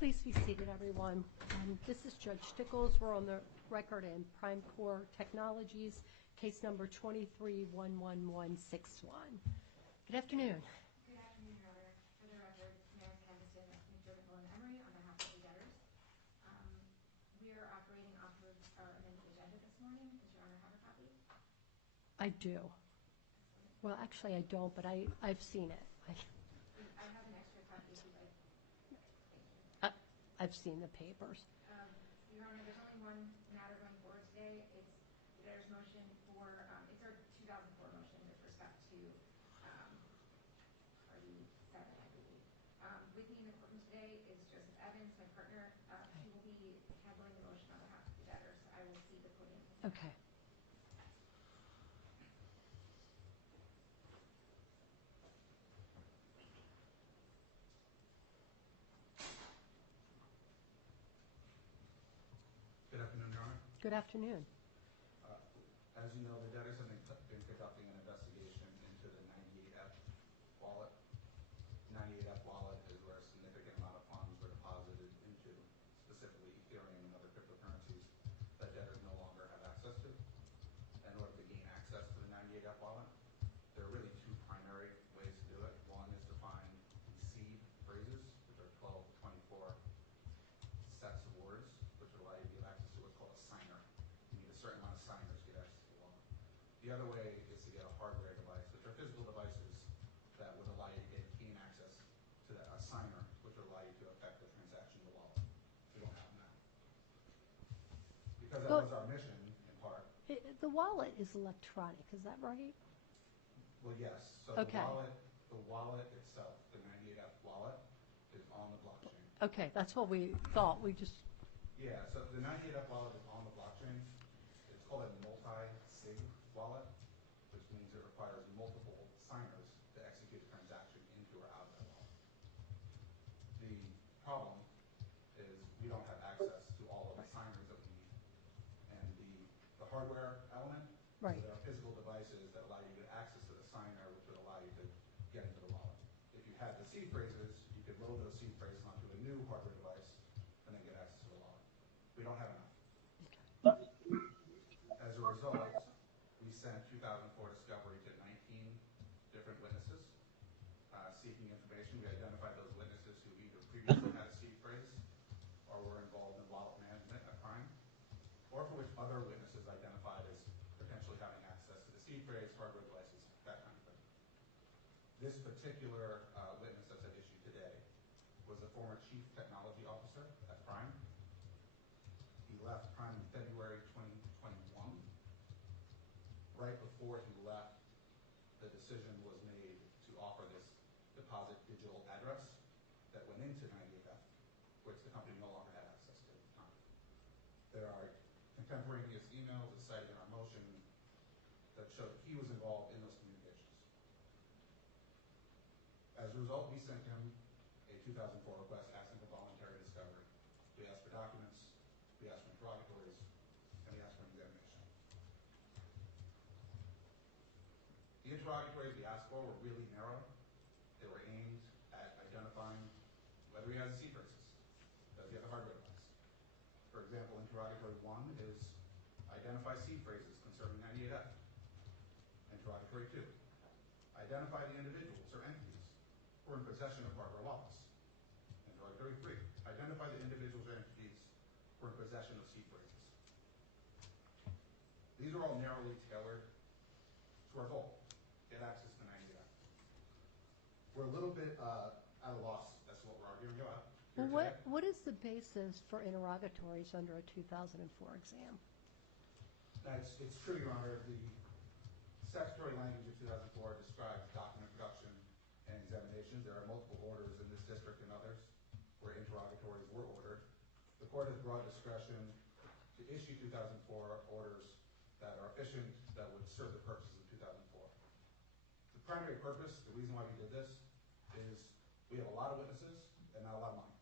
Please be seated, everyone. This is Judge Stickles. We're on the record in Prime Core Technologies, case number 23-11161. Good afternoon. Good afternoon, Your Honor. For the record, Mayor Canvason, McDermott, Mullen, Emery, on behalf of the debtors. We are operating off of our amended agenda this morning. Does Your Honor have a copy? I do. Well, actually, I don't, but I've seen it. I have an extra copy if you'd like. I've seen the papers. Your Honor, there's only one matter going forward today. It's the debtor's motion for, it's our 2004 motion with respect to Party 7, I believe. With me in the courtroom today is Joseph Evans, my partner. He will be handling the motion on behalf of the debtors. I will see the podium. Okay. Good afternoon, Your Honor. Good afternoon. As you know, the debtors have been conducting an investigation into the 98F wallet. 98F wallet is where a significant amount of funds were deposited into, specifically Ethereum and other cryptocurrencies that debtors no longer have access to. In order to gain access to the 98F wallet, there are really two primary ways to do it. One is to find the seed phrases, which are 12 to 24 sets of words, which will allow you to get access to what's called a signer. You need a certain amount of signers to get access to the wallet. The other way is to get a hardware device, which are physical devices that would allow you to gain access to a signer, which will allow you to effect the transaction in the wallet. We don't have them now. Because that was our mission, in part. The wallet is electronic, is that right? Well, yes. So Okay. the wallet itself, the 98F wallet, is on the blockchain. Okay, that's what we thought. We just... Yeah, so the 98F wallet is on the blockchain. It's called a multi-sig wallet, which means it requires multiple signers to execute a transaction into or out of that wallet. The problem is we don't have access to all of the signers that we need. And the hardware element, Right. so there are physical devices that allow you to get access to the signer, which would allow you to get into the wallet. If you had the seed phrases, you could load those seed phrases onto a new hardware device and then get access to the wallet. We don't have enough. As a result, we sent 2004 discovery to 19 different witnesses seeking information. We identified those witnesses who either previously had a seed phrase or were involved in wallet management at crime, or for which other witnesses identified as potentially having access to the seed phrase, hardware devices, that kind of thing. This particular witness that's at issue today was the former chief technology officer at Prime. He left Prime in February 2021. Right before he left, the decision was made to offer this deposit digital address that went into 98F, which the company no longer had access to at the time. There are contemporaneous emails that cited in our motion that showed he was involved in those communications. As a result, we sent him a 2004 request asking for voluntary discovery. We asked for documents, we asked for interrogatories, and we asked for an examination. The interrogatories we asked for were really narrow. They were aimed at identifying whether he has the seed phrases. Does he have the hardware device? For example, interrogatory 1 is identify seed phrases concerning 98F. Interrogatory 2, identify the individuals or entities who are in possession of hardware wallets. Interrogatory 3, identify the individuals or entities who are in possession of seed phrases. These are all narrowly tailored to our goal, get access to 98F. We're a little bit at a loss as to what we're arguing about. Well, what is the basis for interrogatories under a 2004 exam? It's true, Your Honor. The statutory language of 2004 describes document production and examinations. There are multiple orders in this district and others where interrogatories were ordered. The court has broad discretion to issue 2004 orders that are efficient, that would serve the purposes of 2004. The primary purpose, the reason why we did this, is we have a lot of witnesses and not a lot of money.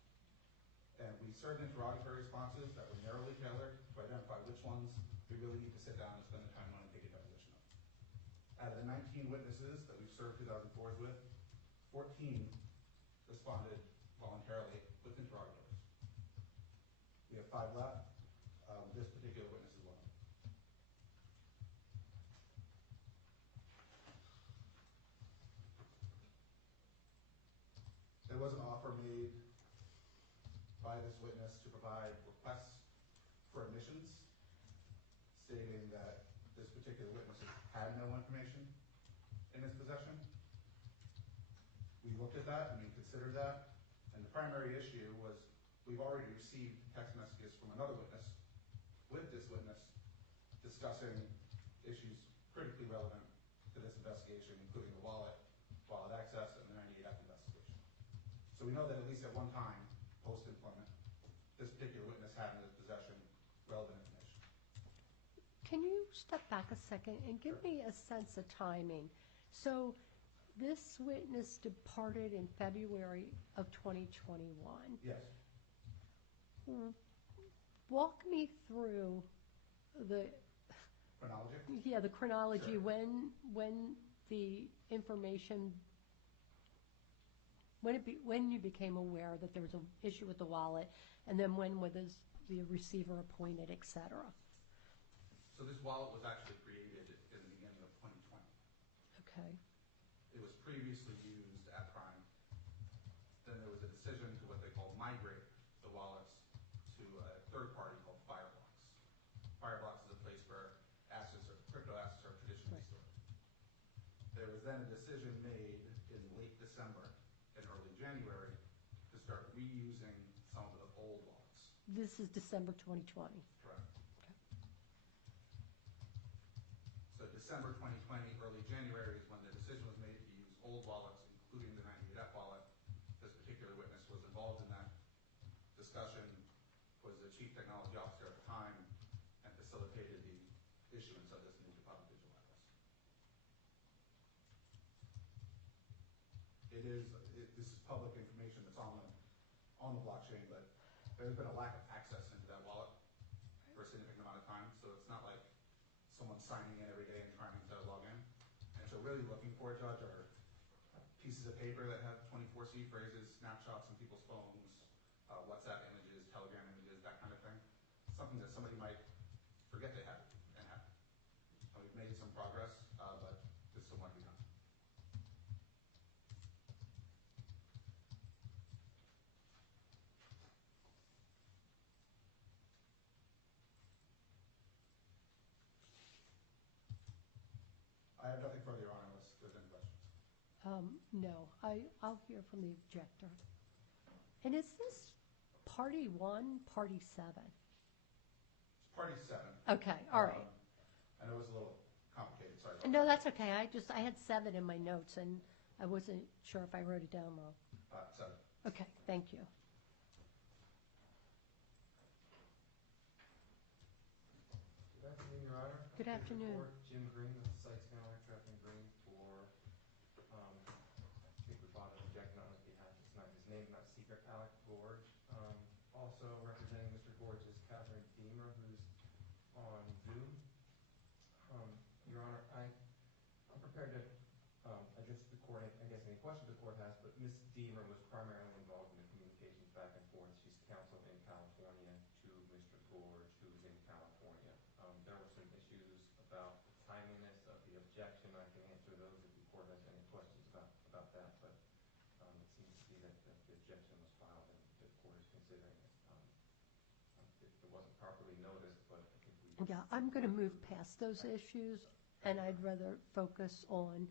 And we served interrogatory responses that were narrowly tailored to identify which ones we really need to sit down and spend the time on and take a deposition of. Out of the 19 witnesses that we've served 2004s with, 14 responded voluntarily with interrogatories. have 5 left. This particular witness is one. There was an offer made by this witness to provide requests for admissions, stating that this particular witness had no information in his possession. We looked at that and we considered that, and the primary issue was we've already received text messages from another witness with this witness discussing issues critically relevant to this investigation, including the wallet access, and the 98F investigation. So we know that at least at one time, post-employment, this particular witness had in his possession relevant information. Can you step back a second and give me a sense of timing? So this witness departed in February of 2021. Yes. Walk me through the chronology. Sure. When the information, when you became aware that there was an issue with the wallet, and then when was the receiver appointed, et cetera. So this wallet was actually created in the beginning of 2020. Okay. It was previously used at Prime. Then there was a decision to what they call migrate the wallets to a third party called Fireblocks. Fireblocks is a place where crypto assets are traditionally stored. There was then a decision made in late December and early January to start reusing some of the old wallets. This is December 2020. Correct. Okay. So December 2020, early January is when the decision was made to use old wallets, including the 98F wallet. This particular witness was involved in that discussion, was the chief technology officer at the time, and facilitated the issuance of this new deposit digital address. This is public information that's on the blockchain, but there's been a lack of access into that wallet for a significant amount of time, so it's not like someone's signing in every day and trying to log in. And so really looking for, Judge, are pieces of paper that have 24C phrases, snapshots on people's phones, WhatsApp images, Telegram images, that kind of thing. Something that somebody might forget they have and have. And we've made some progress, but there's still more to be done. I have nothing further, Your Honor, unless there's any questions. No, I'll hear from the objector. And is this party 1, party 7? It's party 7. Okay, all right. I know it was a little complicated, sorry about No, that. that's okay. I had 7 in my notes, and I wasn't sure if I wrote it down wrong. 7. Okay, thank you. Good afternoon, Your Honor. Good afternoon. Jim Green with Sykes Contract and Green for, I think we filed an objection on his behalf. It's not his name, not Secret Alec Gorge. Also representing Mr. Gorge is Catherine Deemer, who's on Zoom. Your Honor, I'm prepared to address the court, I guess any questions the court has, but Ms. Deemer was primarily involved in the communications back and forth. She's counsel in California to Mr. Gorge, who's in California. There were some issues about the timeliness of the objection. I can answer those if the court has any questions about that, but it seems to be that the objection was filed and the court is considering it. It wasn't properly noticed, but I think we... Yeah, I'm going to move past those issues, and I'd rather focus on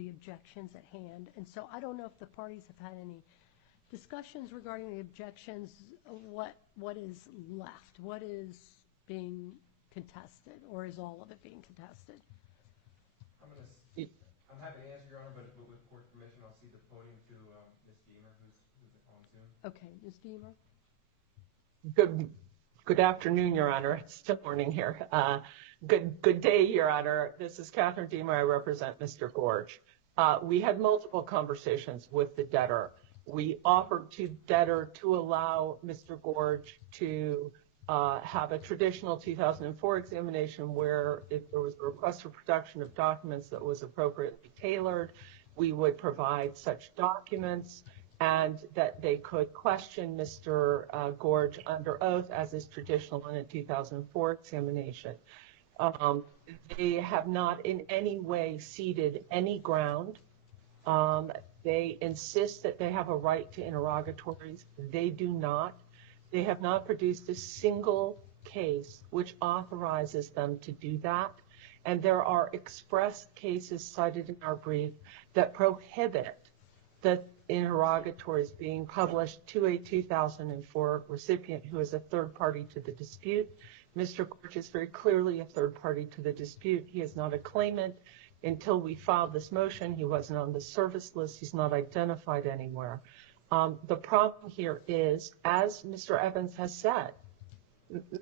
the objections at hand. And so I don't know if the parties have had any discussions regarding the objections. What is left? What is being contested, or is all of it being contested? I'm happy to answer, Your Honor, but with court permission, I'll cede the podium to Ms. Deemer, who's on Zoom. Okay, Ms. Deemer? Good afternoon, Your Honor. It's still morning here. Good day, Your Honor. This is Catherine Deemer. I represent Mr. Gorge. We had multiple conversations with the debtor. We offered to debtor to allow Mr. Gorge to have a traditional 2004 examination where if there was a request for production of documents that was appropriately tailored, we would provide such documents. and that they could question Mr. Gorge under oath, as is traditional in a 2004 examination. They have not in any way ceded any ground. They insist that they have a right to interrogatories. They do not. They have not produced a single case which authorizes them to do that. And there are express cases cited in our brief that prohibit the interrogatories being published to a 2004 recipient who is a third party to the dispute. Mr. Gorge is very clearly a third party to the dispute. He is not a claimant. Until we filed this motion, he wasn't on the service list. He's not identified anywhere. The problem here is, as Mr. Evans has said,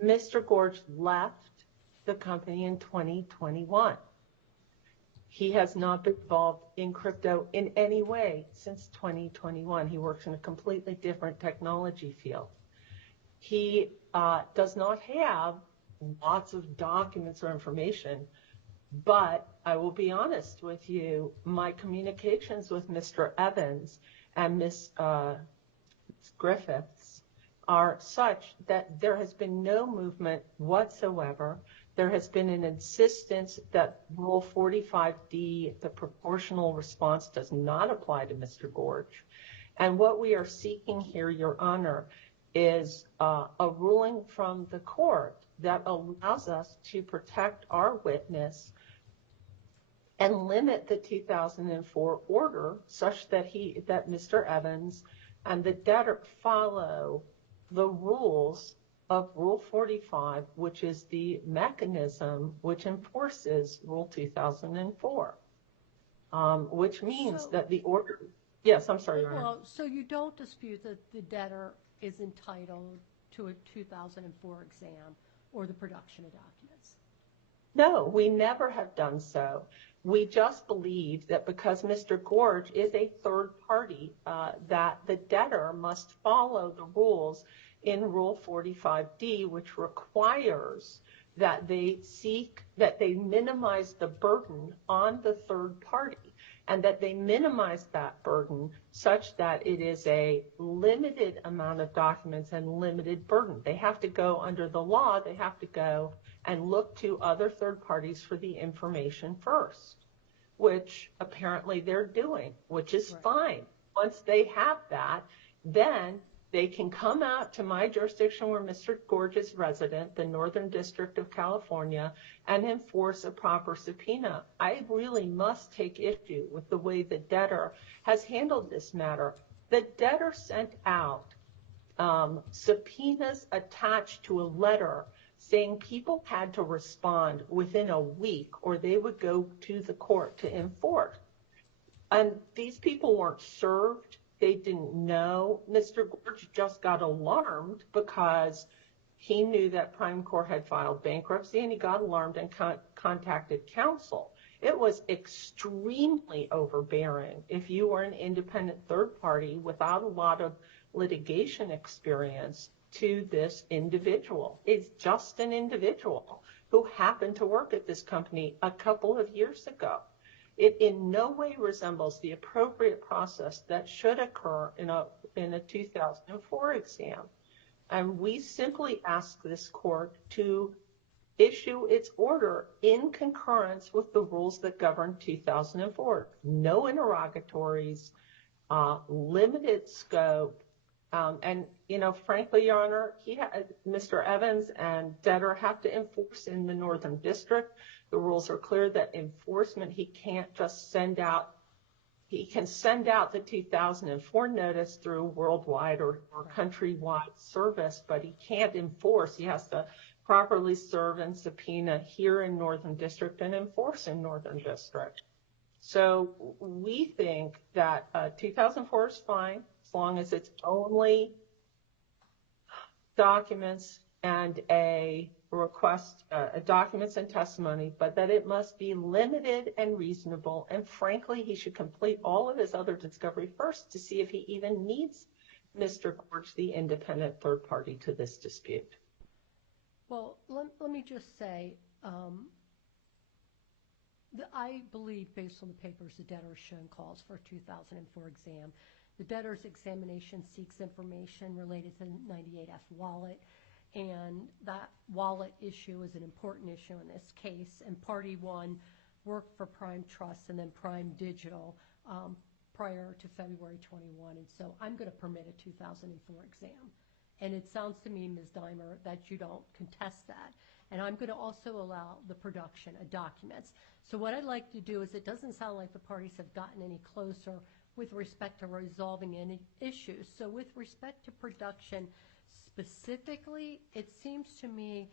Mr. Gorge left the company in 2021. He has not been involved in crypto in any way since 2021. He works in a completely different technology field. He does not have lots of documents or information, but I will be honest with you, my communications with Mr. Evans and Ms. Griffiths are such that there has been no movement whatsoever. There has been an insistence that Rule 45D, the proportional response, does not apply to Mr. Gorge. And what we are seeking here, Your Honor, is a ruling from the court that allows us to protect our witness and limit the 2004 order such that Mr. Evans and the debtor follow the rules of Rule 45, which is the mechanism which enforces Rule 2004, which means that the order. Yes, I'm sorry, Your Honor. Well, so you don't dispute that the debtor is entitled to a 2004 exam or the production of documents? No, we never have done so. We just believe that because Mr. Gorge is a third party, that the debtor must follow the rules in Rule 45D, which requires that they minimize the burden on the third party, and that they minimize that burden such that it is a limited amount of documents and limited burden. They have to go under the law, they have to go and look to other third parties for the information first, which apparently they're doing, which is fine. Once they have that, then they can come out to my jurisdiction where Mr. Gorge is resident, the Northern District of California, and enforce a proper subpoena. I really must take issue with the way the debtor has handled this matter. The debtor sent out subpoenas attached to a letter saying people had to respond within a week or they would go to the court to enforce. And these people weren't served. They didn't know. Mr. Gorge just got alarmed because he knew that Prime Corp had filed bankruptcy, and he got alarmed and contacted counsel. It was extremely overbearing if you were an independent third party without a lot of litigation experience to this individual. It's just an individual who happened to work at this company a couple of years ago. It in no way resembles the appropriate process that should occur in a 2004 exam. And we simply ask this court to issue its order in concurrence with the rules that govern 2004. No interrogatories, limited scope. And, frankly, Your Honor, Mr. Evans and debtor have to enforce in the Northern District. The rules are clear that enforcement, he can't just send out, he can send out the 2004 notice through worldwide or countrywide service, but he can't enforce. He has to properly serve and subpoena here in Northern District and enforce in Northern District. So we think that 2004 is fine as long as it's only documents and a request, documents and testimony, but that it must be limited and reasonable. And frankly, he should complete all of his other discovery first to see if he even needs Mr. Gorge, the independent third party, to this dispute. Well, let me just say, I believe, based on the papers, the debtor has shown cause for a 2004 exam. the debtor's examination seeks information related to the 98F wallet, and that wallet issue is an important issue in this case. And Party 1 worked for Prime Trust and then Prime Digital prior to February 21. And so I'm going to permit a 2004 exam. And it sounds to me, Ms. Dimer, that you don't contest that. And I'm going to also allow the production of documents. So what I'd like to do is, it doesn't sound like the parties have gotten any closer with respect to resolving any issues. So with respect to production specifically, it seems to me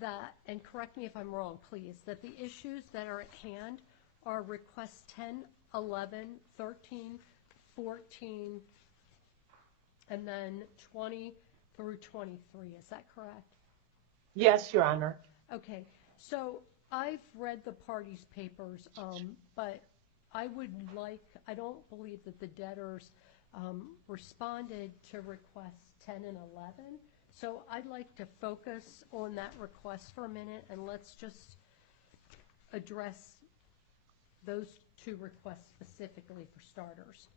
that, and correct me if I'm wrong, please, that the issues that are at hand are requests 10, 11, 13, 14, and then 20 through 23. Is that correct? Yes, Your Honor. Okay, so I've read the parties' papers, but I don't believe that the debtors responded to requests 10 and 11. So I'd like to focus on that request for a minute, and let's just address those two requests specifically for starters.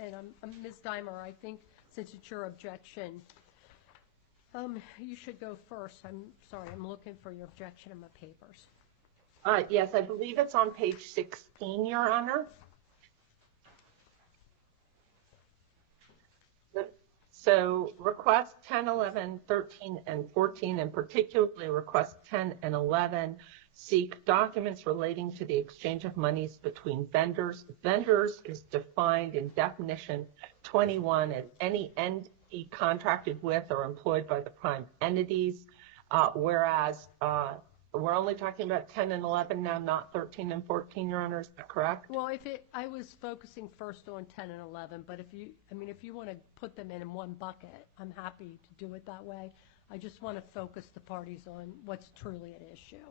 And Ms. Dimer, I think since it's your objection, you should go first. I'm sorry, I'm looking for your objection in my papers. Yes, I believe it's on page 16, Your Honor. So requests 10, 11, 13, and 14, and particularly requests 10 and 11, seek documents relating to the exchange of monies between vendors. Vendors is defined in definition 21 as any entity contracted with or employed by the prime entities, whereas we're only talking about 10 and 11 now, not 13 and 14, Your Honor. Is that correct? Well, I was focusing first on 10 and 11, but if you want to put them in one bucket, I'm happy to do it that way. I just want to focus the parties on what's truly at issue.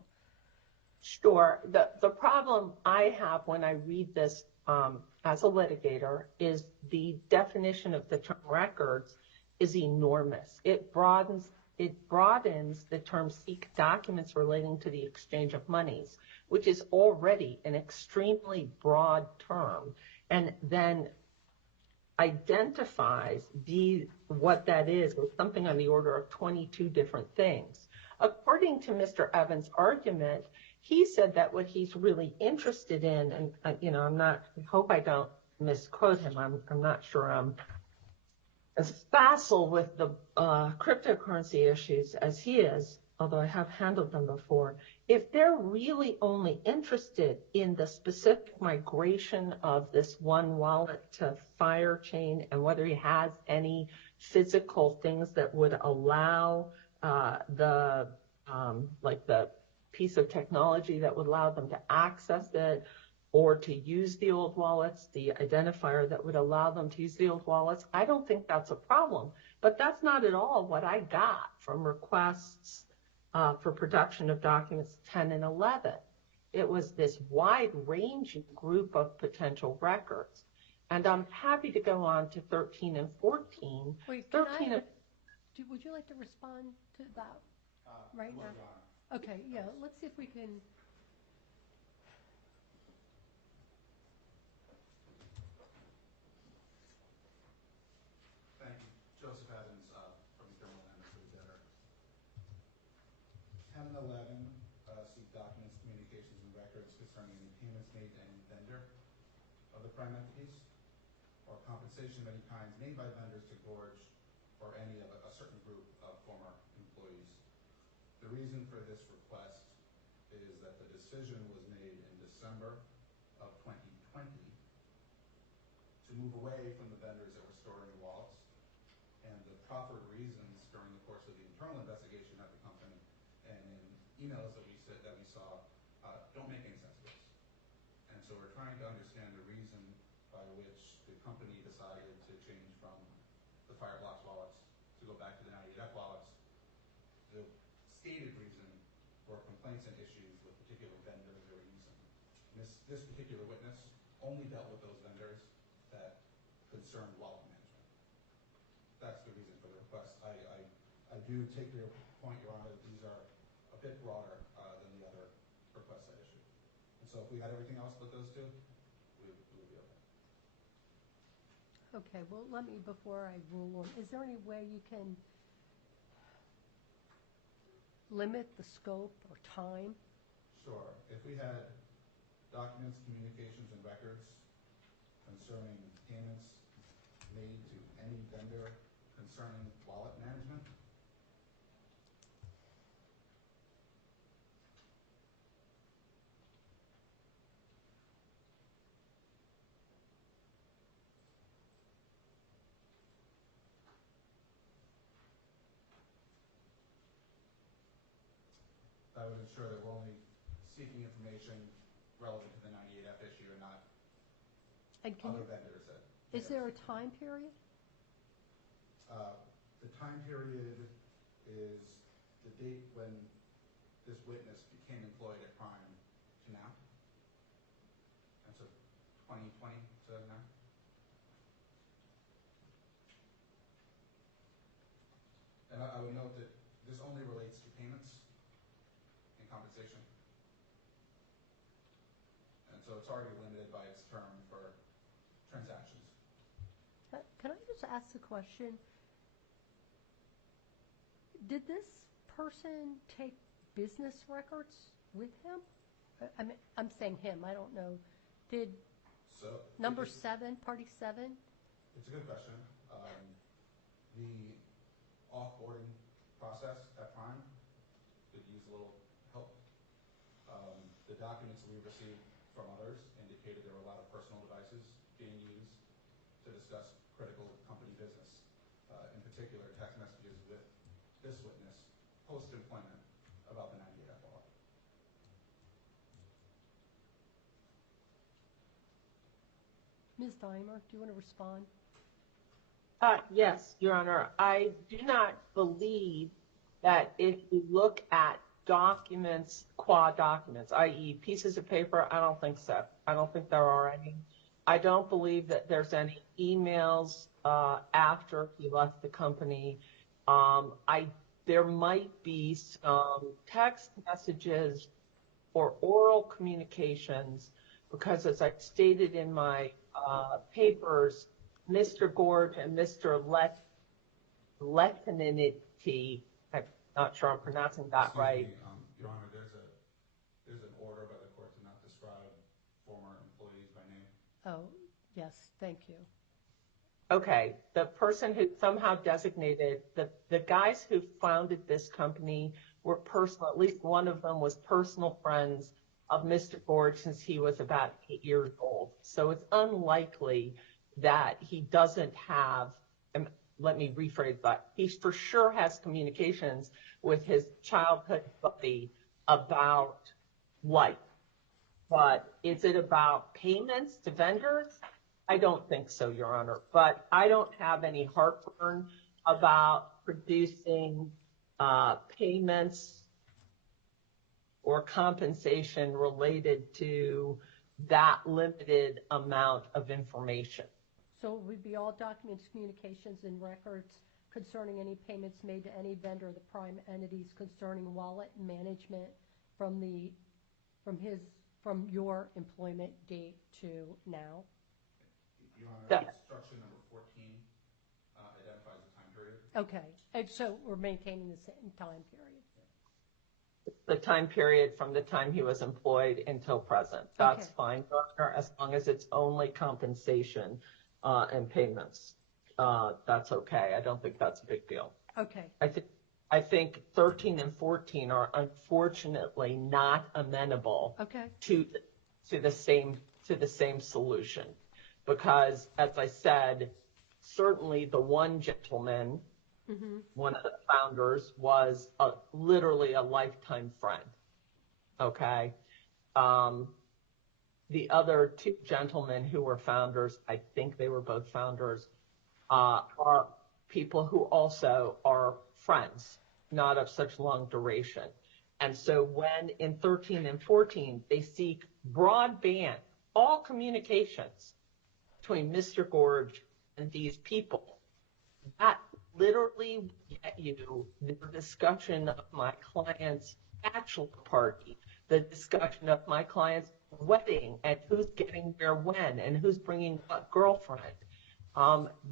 Sure. The problem I have when I read this as a litigator is the definition of the term records is enormous. It broadens the term seek documents relating to the exchange of monies, which is already an extremely broad term, and then identifies what that is with something on the order of 22 different things. According to Mr. Evans' argument, he said that what he's really interested in, and I hope I don't misquote him. I'm not sure I'm as facile with the cryptocurrency issues as he is, although I have handled them before. If they're really only interested in the specific migration of this one wallet to Firechain and whether he has any physical things that would allow the piece of technology that would allow them to access it or to use the old wallets, the identifier that would allow them to use the old wallets, I don't think that's a problem. But that's not at all what I got from requests for production of documents 10 and 11. It was this wide-ranging group of potential records. And I'm happy to go on to 13 and 14. Wait, would you like to respond to that right now? Okay, yeah, let's see if we can. Thank you. Joseph Evans from the Criminal Amnesty Center. 10 and 11 seek documents, communications, and records concerning any payments made to any vendor of the prime entities or compensation of any kinds made by vendors to Gorge or any of a certain group of former employees. The reason for this request is that the decision was made in December of 2020 to move away from the vendors that were storing the wallets, and the proffered reasons during the course of the internal investigation at the company and in emails that we saw don't make any sense to us. And so we're trying to understand the reason by which the company decided to change from the Fireblocks wallets to go back to the 98F wallets. The stated reason were complaints and issues with particular vendors they were using. And this particular witness only dealt with those vendors that concerned wallet management. That's the reason for the request. I do take your point, Your Honor, that these are a bit broader than the other requests I issued. And so if we had everything else but those two, we would be okay. Okay, well, let me, before I rule on, is there any way you can limit the scope or time? Sure. If we had documents, communications, and records concerning payments made to any vendor concerning wallet management, that would ensure that we're only seeking information relevant to the 98F issue and not And can other you, vendors that. is there a time period? The time period is the date when this witness became employed at Prime to now. And so 2020 to now. And I would note that this only relates to payments and compensation. And so it's already limited by its term for transactions. Can I just ask the question? Did this person take business records with him? I mean, I'm saying him, I don't know. Did So number it's- 7, party 7? It's a good question. The offboarding process at Prime could use a little help. The documents we received from others indicated there were a lot of personal devices being used to discuss critical company business. In particular, text messages with this witness post-employment about the 98F law. Ms. Dimer, do you want to respond? Yes, Your Honor. I do not believe that if you look at documents, qua documents, i.e. pieces of paper, I don't think so. I don't think there are any. I don't believe that there's any emails after he left the company. There might be some text messages or oral communications because, as I stated in my papers, Mr. Gorge and Mr. Letinity, I'm not sure I'm pronouncing that Excuse right. me, Your Honor, there's an order by the court to not describe former employees by name. Oh, yes, thank you. Okay, the person who somehow designated, the guys who founded this company were personal, at least one of them was personal friends of Mr. Gorge since he was about 8 years old. So it's unlikely that he doesn't have, and let me rephrase that, he for sure has communications with his childhood buddy about life. But is it about payments to vendors? I don't think so, Your Honor. But I don't have any heartburn about producing payments or compensation related to that limited amount of information. So it would be all documents, communications, and records concerning any payments made to any vendor of the Prime entities concerning wallet management from your employment date to now? Your Honor, Yeah. instruction number 14 identifies the time period. Okay, and so we're maintaining the same time period. The time period from the time he was employed until present. That's Okay. fine, Your Honor, as long as it's only compensation and payments. That's okay. I don't think that's a big deal. Okay, I think 13 and 14 are unfortunately not amenable okay, to the same solution, because as I said, certainly the one gentleman, one of the founders, was literally a lifetime friend. Okay. The other two gentlemen who were founders, I think they were both founders, are people who also are friends, not of such long duration. And so when in 13 and 14, they seek broadband, all communications between Mr. Gorge and these people, literally get you the discussion of my client's bachelor party, the discussion of my client's wedding, and who's getting where when, and who's bringing what girlfriend.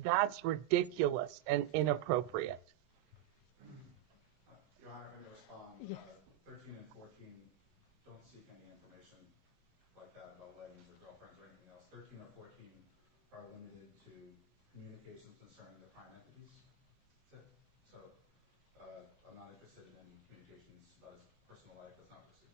That's ridiculous and inappropriate. Your Honor, if I may respond, Yes. 13 and 14 don't seek any information like that about weddings or girlfriends or anything else. 13 or 14 are limited to communications concerning the prime entities. That's it. So I'm not interested in any communications about his personal life. That's not pursued.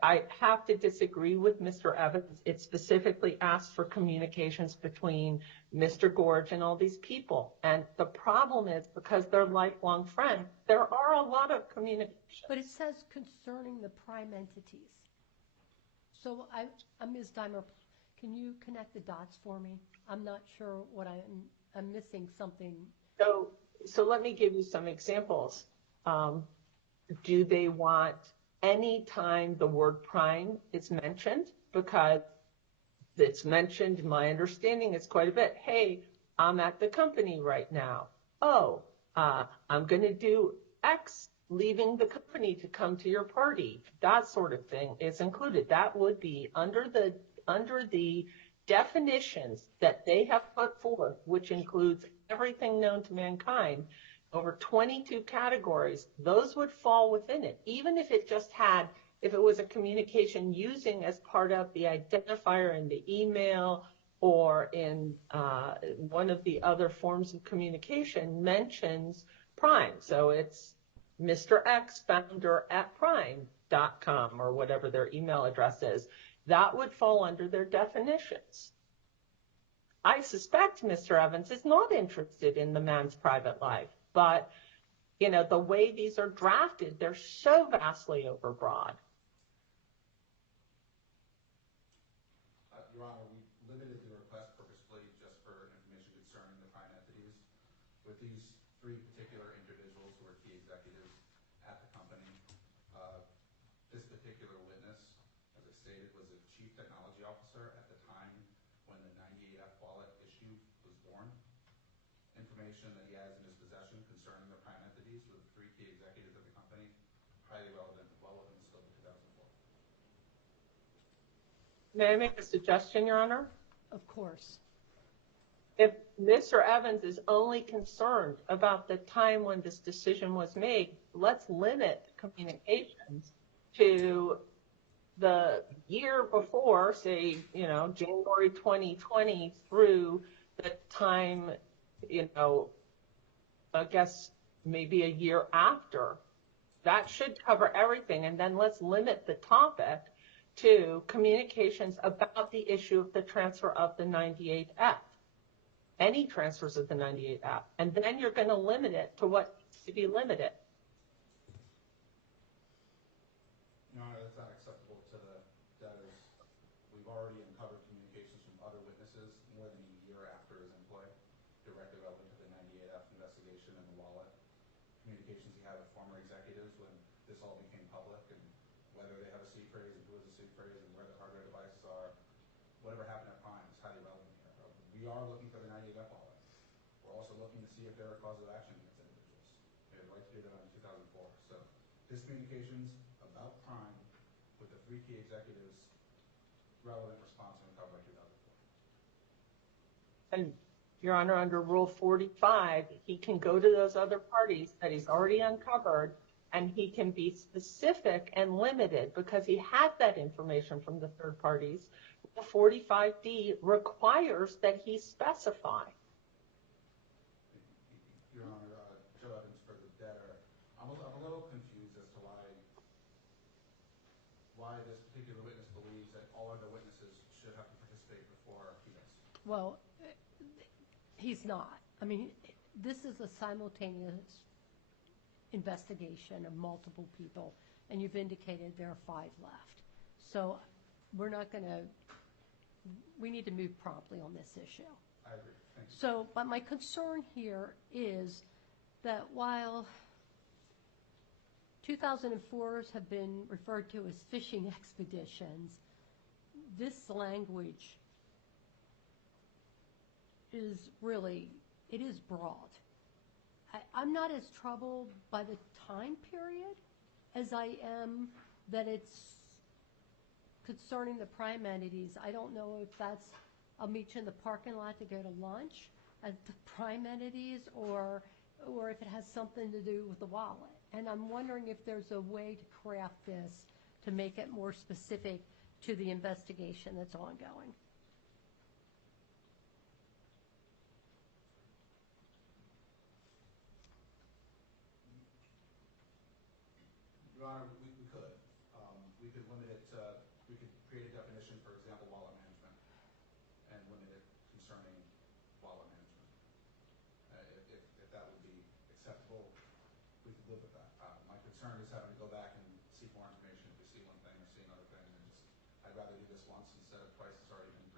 I have to disagree with Mr. Evans. It specifically asks for communications between Mr. Gorge and all these people. And the problem is, because they're lifelong friends, there are a lot of communications. But it says concerning the prime entities. So Ms. Dimer, can you connect the dots for me? I'm not sure what I'm missing something. So let me give you some examples. Do they want any time the word prime is mentioned? Because it's mentioned, my understanding is quite a bit. Hey, I'm at the company right now. Oh, I'm going to do X, leaving the company to come to your party. That sort of thing is included. That would be under the definitions that they have put forth, which includes everything known to mankind, over 22 categories. Those would fall within it, even if it just had, if it was a communication using as part of the identifier in the email or in one of the other forms of communication mentions Prime. So it's Mr. X, founder at prime.com or whatever their email address is. That would fall under their definitions. I suspect Mr. Evans is not interested in the man's private life, but the way these are drafted, they're so vastly overbroad. Your Honor, we limited the request purposefully just for information concerning the prime entities. With these three particular individuals who are key executives at the company, this particular witness, as I stated, was a chief technology officer at the time when the 98F wallet issue was born. Information that he has in his possession concerning the prime entities with the three key executives of the company, highly relevant, well within the scope of 2004. May I make a suggestion, Your Honor? Of course. If Mr. Evans is only concerned about the time when this decision was made, let's limit communications to the year before, say, January 2020 through the time, I guess maybe a year after. That should cover everything. And then let's limit the topic to communications about the issue of the transfer of the 98F. Any transfers of the 98F. And then you're going to limit it to what needs to be limited. Your Honor, that's not acceptable to the debtors. We've already uncovered communications from other witnesses more than a year after his employ, directly relevant to the 98F investigation and the wallet. Communications he had with former executives when this all became public, and whether they have a C phrase and who has a C phrase and where the hardware devices are, whatever happened at Prime is highly relevant here. We are looking for the 98F wallet. We're also looking to see if there are causes of action against individuals. We had the right to do that in 2004. So his communications about Prime with the three key executives, relevant response and recovered by 2004. And Your Honor, under Rule 45, he can go to those other parties that he's already uncovered, and he can be specific and limited because he had that information from the third parties. Rule 45D requires that he specify. Your Honor, Joe Evans for the debtor. I'm a little confused as to why this particular witness believes that all other witnesses should have to participate before he does. Well, he's not. I mean, this is a simultaneous investigation of multiple people, and you've indicated there are 5 left. So we're not going to, we need to move promptly on this issue. I agree. Thank you. So, but my concern here is that while 2004s have been referred to as fishing expeditions, this language is really it is broad. I'm not as troubled by the time period as I am that it's concerning the prime entities. I don't know if that's, I'll meet you in the parking lot to go to lunch at the prime entities, or if it has something to do with the wallet. And I'm wondering if there's a way to craft this to make it more specific to the investigation that's ongoing. Your Honor, we could. We could limit it to, we could create a definition, for example, wallet management, and limit it concerning wallet management. If that would be acceptable, we could live with that. My concern is having to go back and seek more information if we see one thing or see another thing. And just, I'd rather do this once instead of twice. It's already been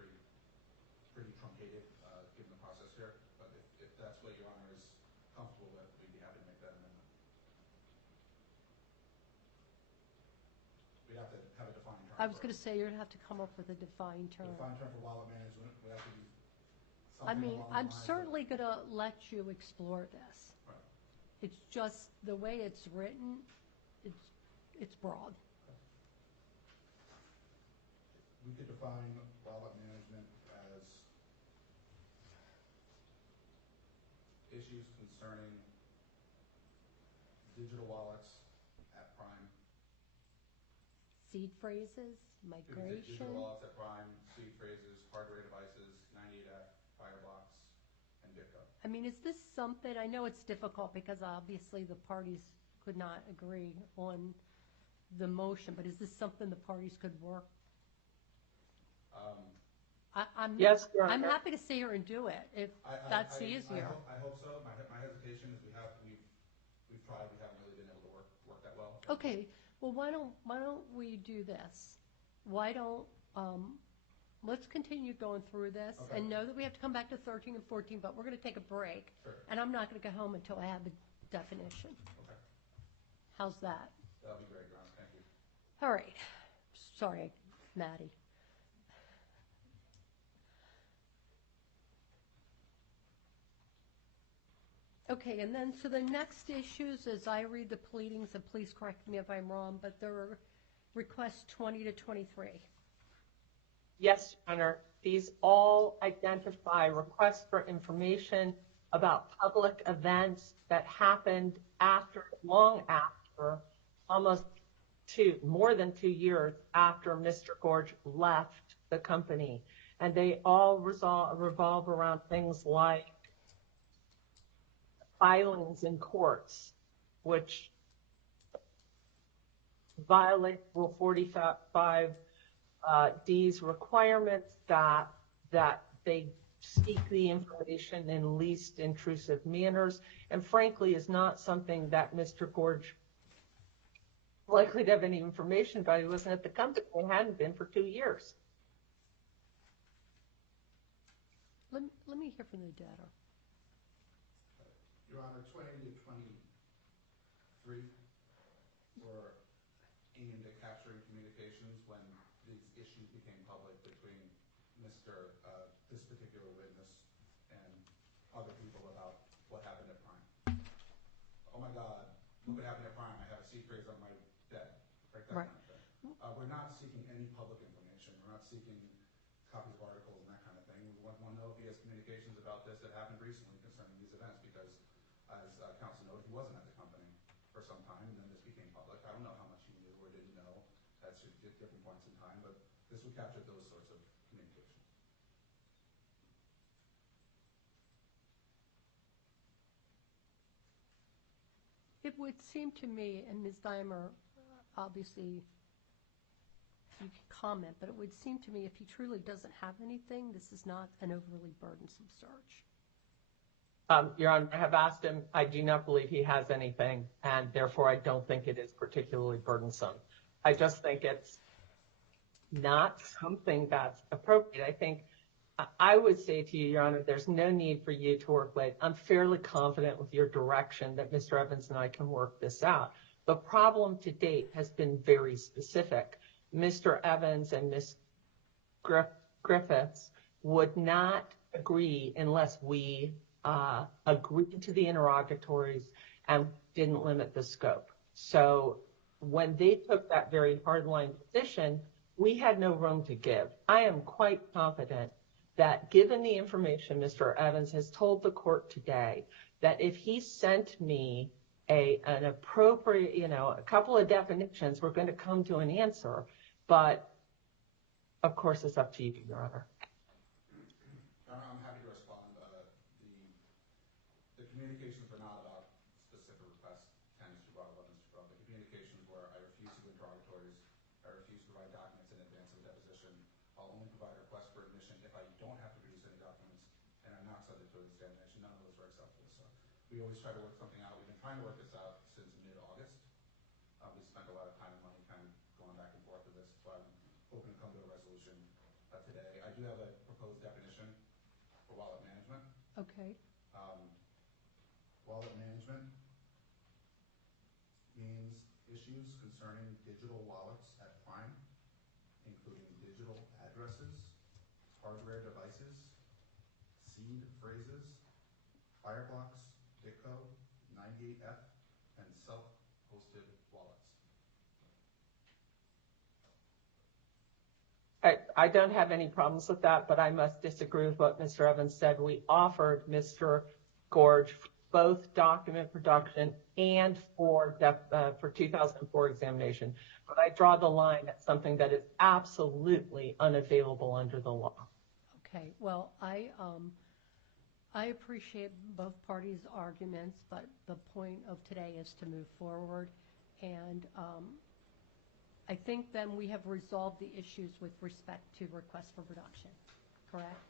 pretty truncated, given the process here. But if that's what Your Honor is comfortable with, we'd be happy to make that amendment. We'd have to have a defined term. I was going to say, you're going to have to come up with a defined term. A defined term for wallet management would have to be something I mean, along the I'm lines of- certainly going to let you explore this. Right. It's just the way it's written, it's broad. We could define wallet management as issues concerning digital wallets at Prime. Seed phrases, Digital migration. wallets at Prime, seed phrases, hardware devices, 98F, Firebox, and BitGo. I mean, is this something, I know it's difficult because obviously the parties could not agree on the motion, but is this something the parties could work? Yes, Your I'm Honor. happy to sit here and do it if that's easier. I hope so. My hesitation is we've tried, we haven't really been able to work that well. Okay, well, why don't we do this? Why don't, let's continue going through this Okay. and know that we have to come back to 13 and 14, but we're going to take a break. Sure. And I'm not going to go home until I have a definition. Okay. How's that? That'll be great, Your Honor. Thank you. All right. Sorry, Maddie. Okay, and then so the next issues, as I read the pleadings, and please correct me if I'm wrong, but there are requests 20 to 23. Yes, Your Honor. These all identify requests for information about public events that happened long after, more than 2 years after Mr. Gorge left the company. And they all revolve around things like filings in courts, which violate Rule 45 D's requirements that they seek the information in least intrusive manners, and frankly is not something that Mr. Gorge likely to have any information about. He wasn't at the company and hadn't been for 2 years. Let me hear from the debtor. Your Honor, 20 to 23 were aimed at capturing communications when these issues became public between this particular witness and other people about what happened at Prime. Oh my God, look what happened at Prime. I have a seed phrase on my bed. Right, that Right. kind of thing. We're not seeking any public information. We're not seeking copies of articles and that kind of thing. We want to know if he has communications about this that happened recently concerning these events, because as counsel noted, he wasn't at the company for some time, and then this became public. I don't know how much he knew or didn't know at different points in time, but this would capture those sorts of communications. It would seem to me, and Ms. Dimer, obviously, you can comment, but it would seem to me if he truly doesn't have anything, this is not an overly burdensome search. Your Honor, I have asked him. I do not believe he has anything, and therefore I don't think it is particularly burdensome. I just think it's not something that's appropriate. I think I would say to you, Your Honor, there's no need for you to work late. I'm fairly confident with your direction that Mr. Evans and I can work this out. The problem to date has been very specific. Mr. Evans and Ms. Griffiths would not agree unless we agreed to the interrogatories and didn't limit the scope. So when they took that very hardline position, we had no room to give. I am quite confident that given the information Mr. Evans has told the court today, that if he sent me an appropriate, a couple of definitions, we're going to come to an answer. But of course, it's up to you, Your Honor. I'm happy to respond. The communications were not about specific requests, Mr. Broad, Mr. Broad. The communications were, I refuse to do interrogatories, I refuse to provide documents in advance of the deposition. I'll only provide requests for admission if I don't have to produce any documents and are not subject to an examination. None of those were acceptable. So we always try to work something out. We've been trying to work this out since mid-August. We spent a lot of time and money kind of going back and forth with this, but I'm hoping to come to a resolution today. I do have a proposed definition for wallet management. Okay. Wallet management means issues concerning digital wallets at prime, including digital addresses, hardware devices, seed phrases, Fireblocks, Bitco, 98F, and self-hosted wallets. I don't have any problems with that, but I must disagree with what Mr. Evans said. We offered Mr. Gorge both document production and for 2004 examination. But I draw the line at something that is absolutely unavailable under the law. Okay. Well, I appreciate both parties' arguments, but the point of today is to move forward. And I think then we have resolved the issues with respect to requests for production, correct?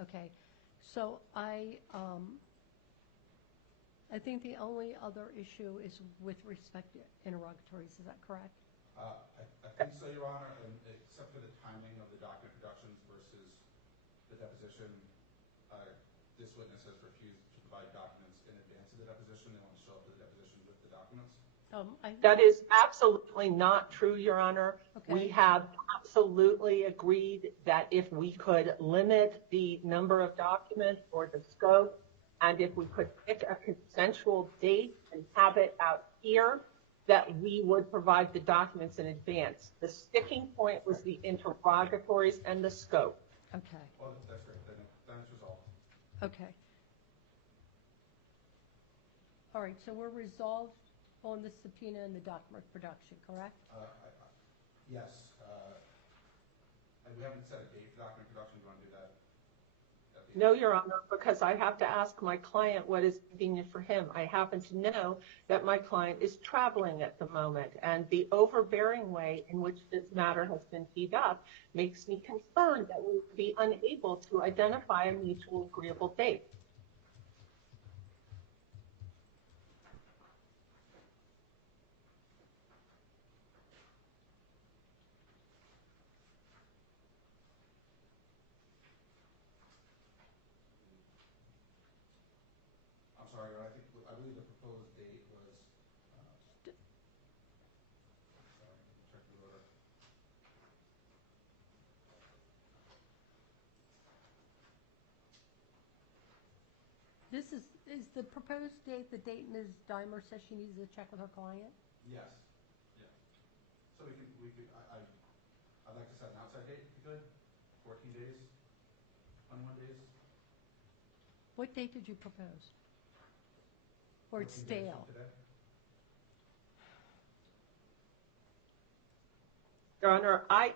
Okay. So I think the only other issue is with respect to interrogatories. Is that correct? I think so, Your Honor, and except for the timing of the document productions versus the deposition, this witness has refused to provide documents in advance of the deposition. They want to show up to the deposition with the documents. That is absolutely not true, Your Honor. Okay. We have absolutely agreed that if we could limit the number of documents or the scope, and if we could pick a consensual date and have it out here, that we would provide the documents in advance. The sticking point was the interrogatories and the scope. Okay. Well, that's great. Then it's resolved. Okay. All right. So we're resolved on the subpoena and the document production, correct? Yes. And we haven't set a date for document production. Do you want to do that? No, Your Honor, because I have to ask my client what is convenient for him. I happen to know that my client is traveling at the moment, and the overbearing way in which this matter has been teed up makes me concerned that we would be unable to identify a mutually agreeable date. I'm sorry, I believe the proposed date was. Sorry, check the order. Is the proposed date the date Ms. Dimer says she needs to check with her client? Yes. Yeah. So I'd like to set an outside date if you could. 14 days, 21 days. What date did you propose? Or it's 14 days stale? from today. Your Honor, I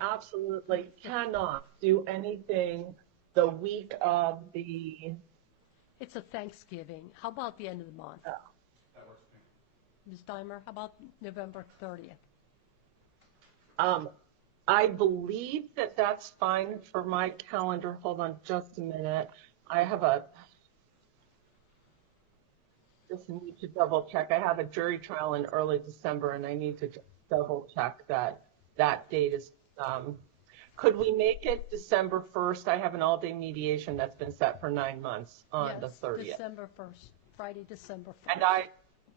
absolutely cannot do anything the week of the... It's a Thanksgiving. How about the end of the month? That works for me. Ms. Dimer, how about November 30th? I believe that that's fine for my calendar. Hold on just a minute. Just need to double check. I have a jury trial in early December, and I need to double check that date is, could we make it December 1st? I have an all-day mediation that's been set for 9 months on the 30th. Yes, December 1st, Friday, December 1st.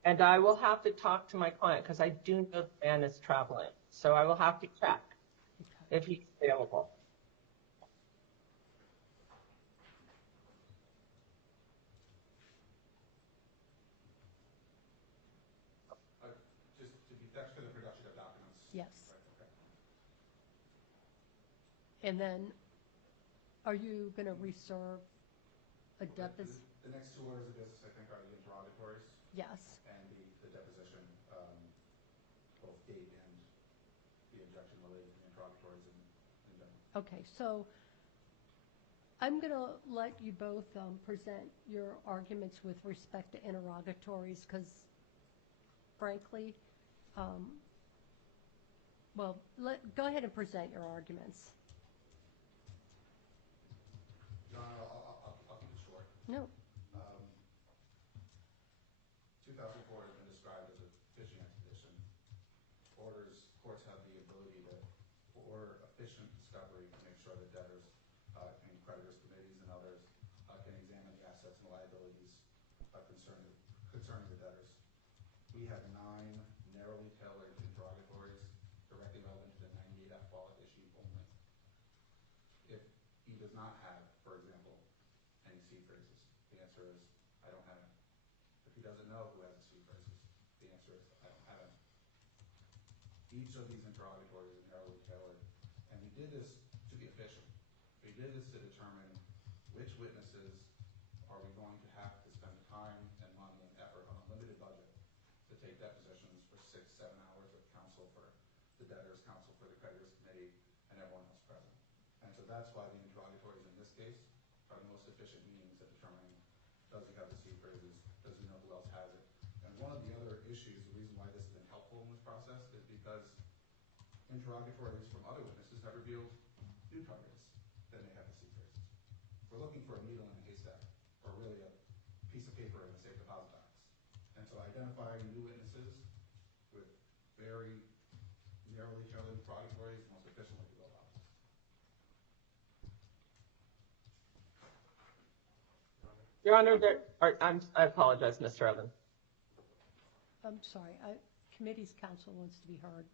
And I will have to talk to my client because I do know the man is traveling. So I will have to check if he's available. Yes. Right, okay. And then, are you going to reserve a deposition? The next two orders of business, I think, are the interrogatories Yes. and the deposition, both date and the objection related to the interrogatories in general. Okay, so I'm going to let you both present your arguments with respect to interrogatories because frankly, go ahead and present your arguments. Your Honor, I'll keep it short. No. 2004 has been described as a fishing expedition. Courts have the ability to order efficient discovery to make sure that debtors and creditors committees and others can examine the assets and liabilities concerning the debtors. We have 9 narrowly tailored interrogatories directly relevant to the 98F wallet issue only. If he does not have, for example, any C phrases, the answer is, I don't have any. If he doesn't know who has the C phrases, the answer is, I don't have any. Each of these interrogatories is narrowly tailored, and we did this to be efficient. We did this to determine which witnesses are we going to have to spend time and money and effort on a limited budget to take depositions for 6-7 hours with counsel for the debtors, counsel for the creditors committee, and everyone else present. And so that's why the interrogatories in this case are the most efficient means of determining, does he have the C phrases, does he know who else has it. And one of the other issues, the reason why this has been helpful in this process is because interrogatories from other witnesses have revealed new targets that may have the C phrases. We're looking for a needle in a haystack, or really a piece of paper in a safe deposit box. And so identifying new witnesses with very narrowly tailored interrogatories is the most efficient way to go about this. Your Honor, I apologize, Mr. Evans. I'm sorry. Committee's counsel wants to be heard,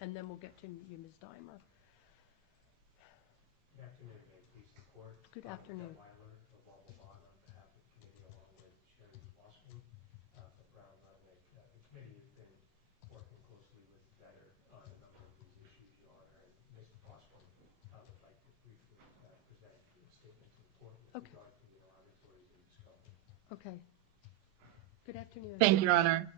and then we'll get to you, Ms. Dimer. Good afternoon, may it please the court. Good afternoon. Weiler of Walpole Bond on behalf of the committee along with Sherry Waskin from Brown Rudnick. The committee has been working closely with the debtor on a number of these issues, Your Honor, and Ms. Waskin would like to briefly present a statement to the court with regard to the interrogatories and discovery. Okay. Good afternoon. Thank you, Your Honor.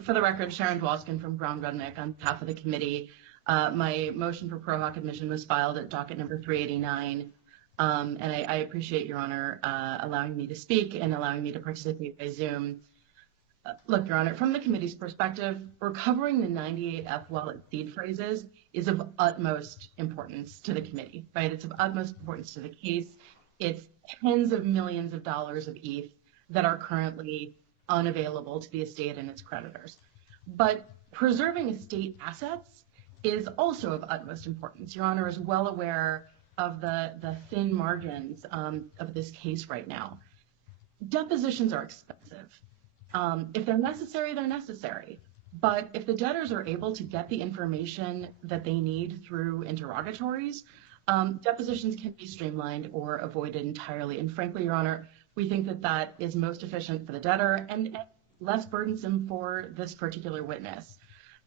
For the record, Sharon Dwoskin from Brown Rudnick on behalf of the committee. My motion for pro hoc admission was filed at docket number 389. And I appreciate, Your Honor, allowing me to speak and allowing me to participate by Zoom. Look, Your Honor, from the committee's perspective, recovering the 98F wallet seed phrases is of utmost importance to the committee, right? It's of utmost importance to the case. It's tens of millions of dollars of ETH that are currently unavailable to the estate and its creditors. But preserving estate assets is also of utmost importance. Your Honor is well aware of the thin margins of this case right now. Depositions are expensive. If they're necessary, they're necessary. But if the debtors are able to get the information that they need through interrogatories, depositions can be streamlined or avoided entirely. And frankly, Your Honor, we think that that is most efficient for the debtor and less burdensome for this particular witness.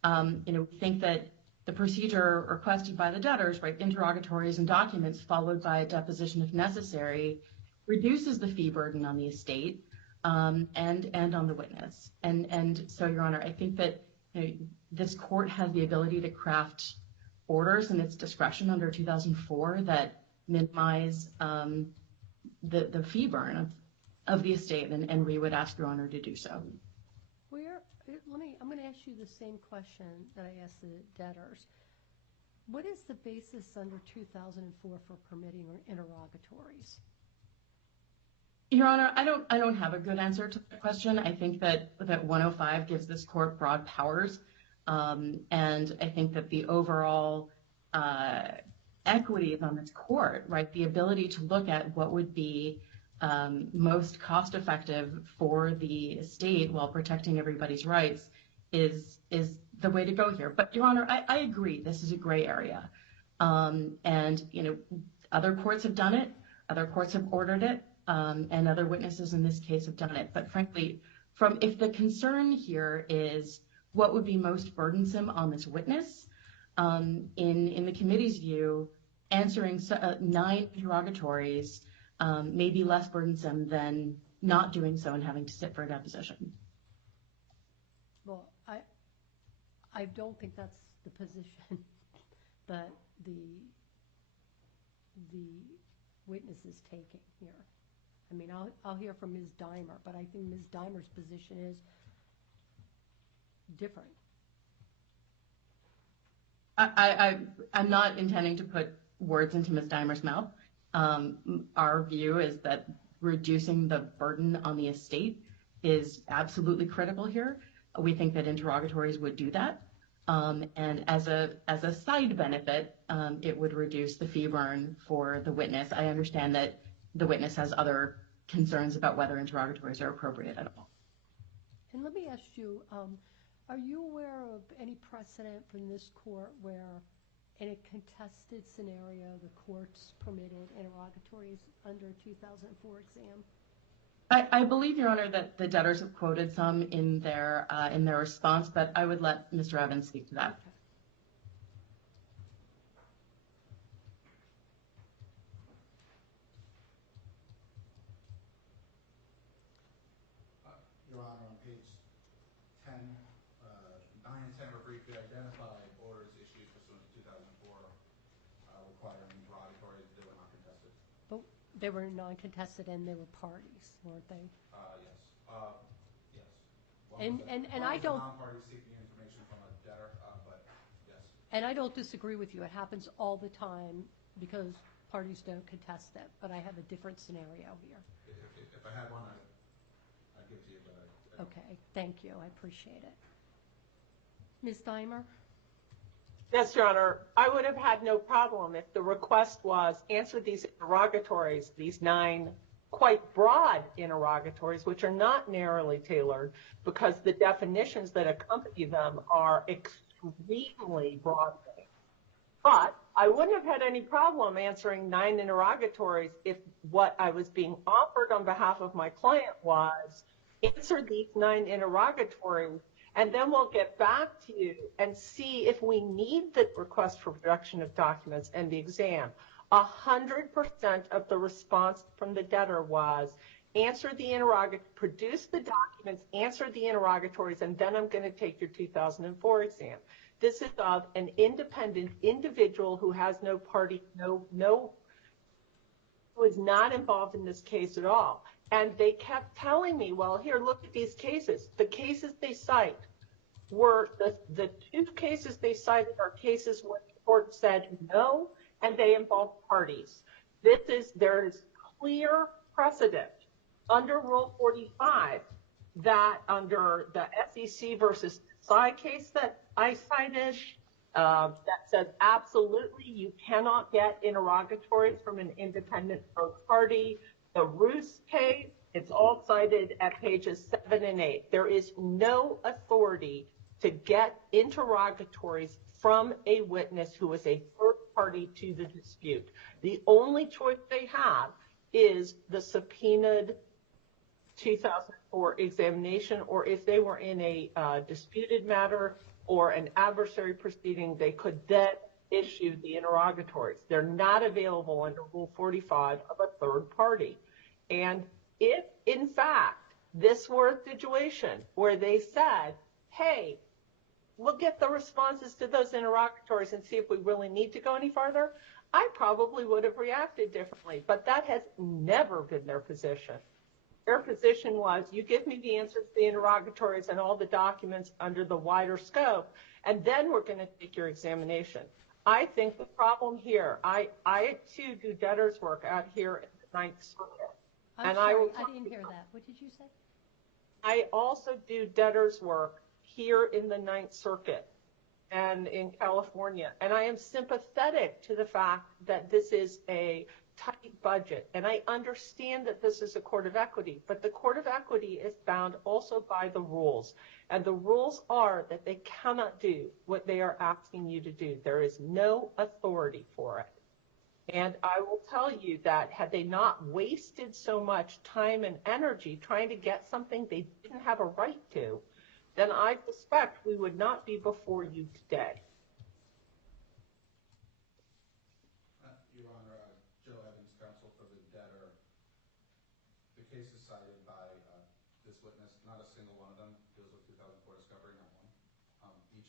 We think that the procedure requested by the debtors, right, interrogatories and documents followed by a deposition if necessary, reduces the fee burden on the estate and on the witness. And so, Your Honor, I think that this court has the ability to craft orders in its discretion under 2004 that minimize the fee burn of the estate, and we would ask Your Honor to do so. I'm going to ask you the same question that I asked the debtors. What is the basis under 2004 for permitting interrogatories? Your Honor, I don't have a good answer to the question. I think that 105 gives this court broad powers, and I think that the overall equities on this court, right, the ability to look at what would be most cost-effective for the estate while protecting everybody's rights is the way to go here. But, Your Honor, I agree this is a gray area. And, other courts have done it, other courts have ordered it, and other witnesses in this case have done it. But frankly, if the concern here is what would be most burdensome on this witness, In the committee's view, answering 9 interrogatories may be less burdensome than not doing so and having to sit for a deposition. Well, I don't think that's the position that the witness is taking here. I mean, I'll hear from Ms. Dimer, but I think Ms. Dimer's position is different. I'm not intending to put words into Ms. Dimer's mouth. Our view is that reducing the burden on the estate is absolutely critical here. We think that interrogatories would do that. And as a side benefit, it would reduce the fee burn for the witness. I understand that the witness has other concerns about whether interrogatories are appropriate at all. And let me ask you, are you aware of any precedent from this court where in a contested scenario the courts permitted interrogatories under 2004 exam? I believe, Your Honor, that the debtors have quoted some in their response, but I would let Mr. Evans speak to that. Okay. Your Honor, on page 10, 9 and 10 are briefly identified orders issued pursuant to 2004 requiring interrogatories. They were not contested. But they were non-contested and they were parties, weren't they? Yes. Yes. And I don't. Non-party seeking information from a debtor, but yes. And I don't disagree with you. It happens all the time because parties don't contest it. But I have a different scenario here. If I had one, I'd give it to you. But I don't. Okay. Thank you. I appreciate it. Ms. Dimer? Yes, Your Honor. I would have had no problem if the request was answer these interrogatories, these 9 quite broad interrogatories, which are not narrowly tailored because the definitions that accompany them are extremely broad. But I wouldn't have had any problem answering 9 interrogatories if what I was being offered on behalf of my client was answer these 9 interrogatories, and then we'll get back to you and see if we need the request for production of documents and the exam. 100% of the response from the debtor was answer the interrogatories, produce the documents, answer the interrogatories, and then I'm going to take your 2004 exam. This is of an independent individual who has no party, who is not involved in this case at all. And they kept telling me, well, here, look at these cases. The cases they cite were the 2 cases they cited are cases where the court said no, and they involve parties. There is clear precedent under Rule 45 that under the SEC versus Psy case that I cited, that says absolutely you cannot get interrogatories from an independent third party. The Roos case, it's all cited at pages 7 and 8. There is no authority to get interrogatories from a witness who is a third party to the dispute. The only choice they have is the subpoenaed 2004 examination, or if they were in a disputed matter or an adversary proceeding, they could then issue the interrogatories. They're not available under Rule 45 of a third party. And if, in fact, this were a situation where they said, hey, we'll get the responses to those interrogatories and see if we really need to go any farther, I probably would have reacted differently. But that has never been their position. Their position was, you give me the answers to the interrogatories and all the documents under the wider scope, and then we're going to take your examination. I think the problem here, I too do debtors work out here at the Ninth Circuit. I'm sorry, I didn't hear that. What did you say? I also do debtors work here in the Ninth Circuit and in California. And I am sympathetic to the fact that this is a tight budget. And I understand that this is a court of equity, but the court of equity is bound also by the rules. And the rules are that they cannot do what they are asking you to do. There is no authority for it. And I will tell you that had they not wasted so much time and energy trying to get something they didn't have a right to, then I suspect we would not be before you today.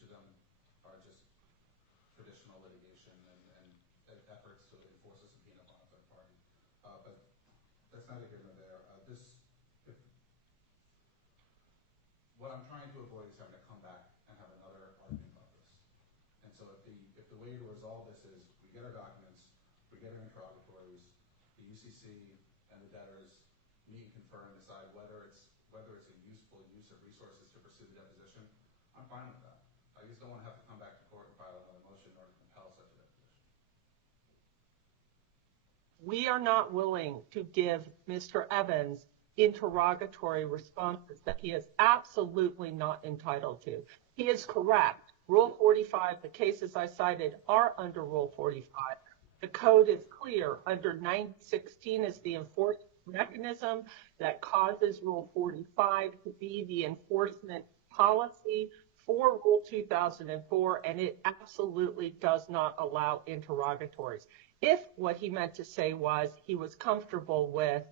each of them are just traditional litigation and efforts to enforce a subpoena upon a third party. But that's neither here nor there. What I'm trying to avoid is having to come back and have another argument about this. And so if the way to resolve this is we get our documents, we get our interrogatories, the UCC and the debtors meet and confer and decide whether it's a useful use of resources to pursue the deposition, I'm fine with that. I just don't want to have to come back to court and file another motion or compel such a deposition. We are not willing to give Mr. Evans interrogatory responses that he is absolutely not entitled to. He is correct. Rule 45, the cases I cited are under Rule 45. The code is clear. Under 916 is the enforcement mechanism that causes Rule 45 to be the enforcement policy for Rule 2004, and it absolutely does not allow interrogatories. If what he meant to say was he was comfortable with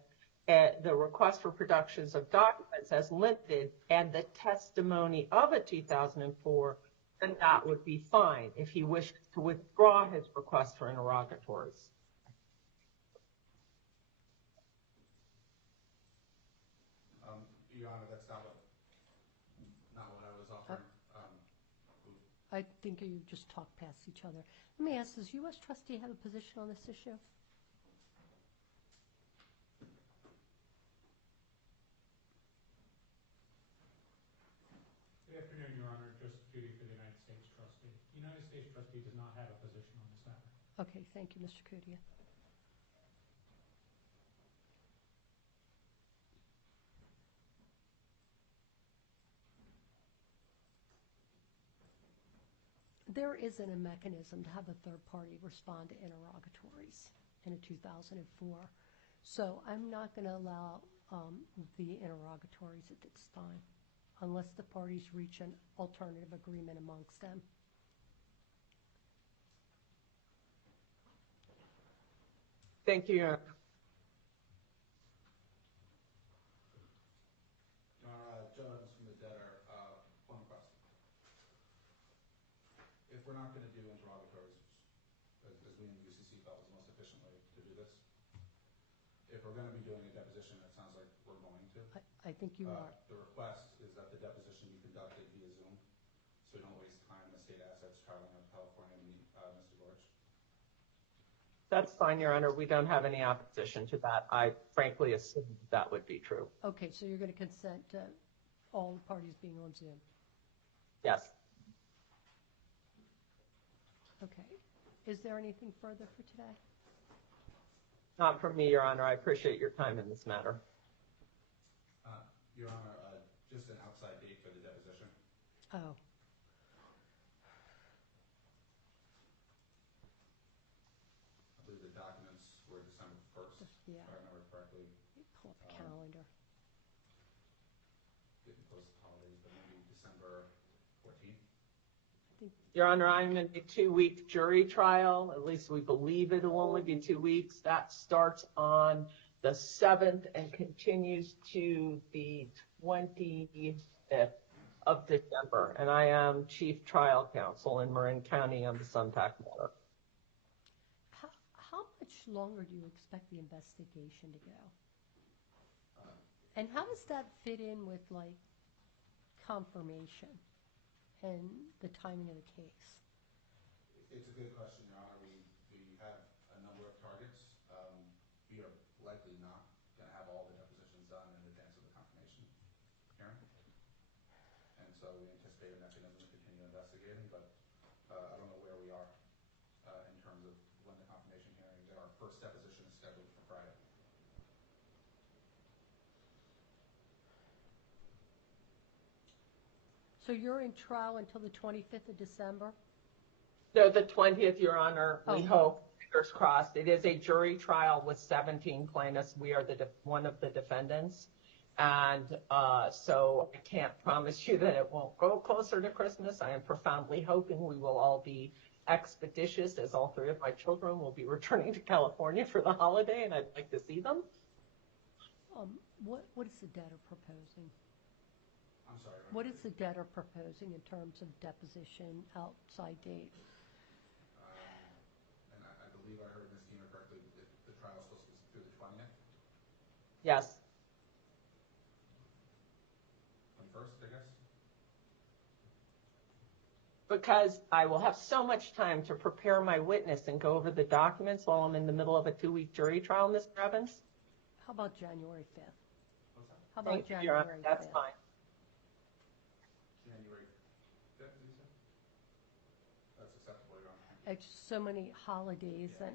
the request for productions of documents as limited and the testimony of a 2004, then that would be fine if he wished to withdraw his request for interrogatories. Your Honor, that's not what I was offering. I think you just talked past each other. Let me ask, does U.S. Trustee have a position on this issue? Good afternoon, Your Honor. Joseph Judy for the United States Trustee. The United States Trustee does not have a position on this matter. Okay, thank you, Mr. Cudia. There isn't a mechanism to have a third party respond to interrogatories in a 2004. So I'm not going to allow the interrogatories at this time unless the parties reach an alternative agreement amongst them. Thank you, Your Honor. Your Honor, Joe Evans from the debtor. One question. If we're not going to do interrogatories, as we in the UCC felt was the most efficient way to do this, if we're going to be doing a deposition, it sounds like we're going to. I think you are. The request is that the deposition be conducted via Zoom, so we don't waste time in the state assets traveling out to California to meet Mr. Gorge. That's fine, Your Honor. We don't have any opposition to that. I frankly assumed that would be true. Okay, so you're going to consent to all the parties being on Zoom? Yes. Okay. Is there anything further for today? Not from me, Your Honor. I appreciate your time in this matter. Your Honor, just an outside date for the deposition. Oh. I believe the documents were December 1st, Yeah. if I remember correctly. Pull up the calendar. Didn't post the holidays, but maybe December 14th. Your Honor, I'm in a 2-week jury trial. At least we believe it'll only be 2 weeks. That starts on the 7th and continues to the 25th of December. And I am Chief Trial Counsel in Marin County on the Suntac matter. How much longer do you expect the investigation to go? And how does that fit in with, like, confirmation and the timing of the case? It's a good question, Your Honor. We have a number of targets. We are likely not going to have all the depositions done in advance of the confirmation hearing. And so we anticipate a mechanism to continue investigating, but I don't know where we are in terms of when the confirmation hearing. Our first deposition is scheduled for Friday. So you're in trial until the 25th of December? No, the 20th, Your Honor. We Oh. hope, fingers crossed. It is a jury trial with 17 plaintiffs. We are one of the defendants. And so I can't promise you that it won't go closer to Christmas. I am profoundly hoping we will all be expeditious, as all 3 of my children will be returning to California for the holiday, and I'd like to see them. What is the debtor proposing? I'm sorry. What is the debtor proposing in terms of deposition outside date? And I believe I heard Ms. Deemer correctly, the trial is supposed to be through the 20th, Yes. 21st, I guess? Because I will have so much time to prepare my witness and go over the documents while I'm in the middle of a 2-week jury trial, Mr. Evans. How about January 5th? What's that? How about Thank you, Your Honor. January 5th? That's fine. January 5th, you said? That's acceptable, Your Honor. Thank you. It's so many holidays, and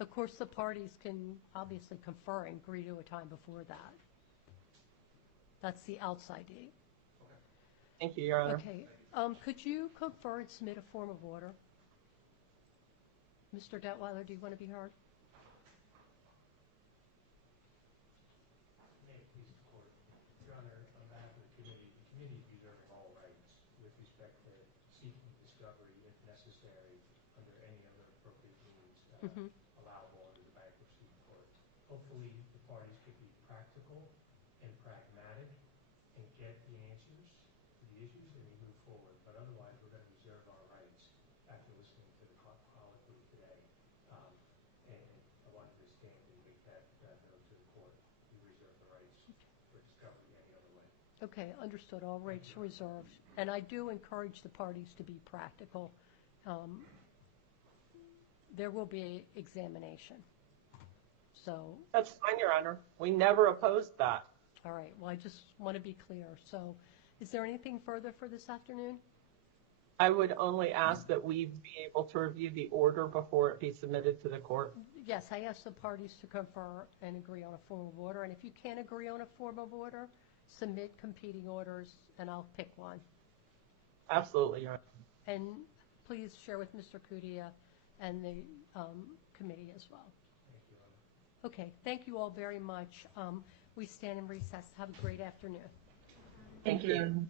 of course, the parties can obviously confer and agree to a time before that. That's the outside date. Thank you, Your Honor. Okay, could you confer and submit a form of order? Mr. Detweiler, do you want to be heard? May it please the court. Your Honor, on behalf of the committee is reserving all rights with respect to seeking discovery if necessary under any other appropriate means allowable under the bankruptcy court. Hopefully, the parties could be practical and pragmatic and get the answers to the issues and we move forward. But otherwise, we're going to reserve our rights after listening to the colloquy today. And I wanted to stand and make that note to the court. We reserve the rights for discovery any other way. Okay, understood, all rights reserved. And I do encourage the parties to be practical. There will be examination. So, That's fine, Your Honor. We never opposed that. all right, well, I just want to be clear. So, is there anything further for this afternoon? I would only ask that we be able to review the order before it be submitted to the court. Yes, I asked the parties to confer and agree on a form of order. And if you can't agree on a form of order, submit competing orders, and I'll pick one. Absolutely, Your Honor. And please share with Mr. Cudia and the committee as well. Thank you, Honor. Okay, thank you all very much. We stand in recess. Have a great afternoon. Thank you.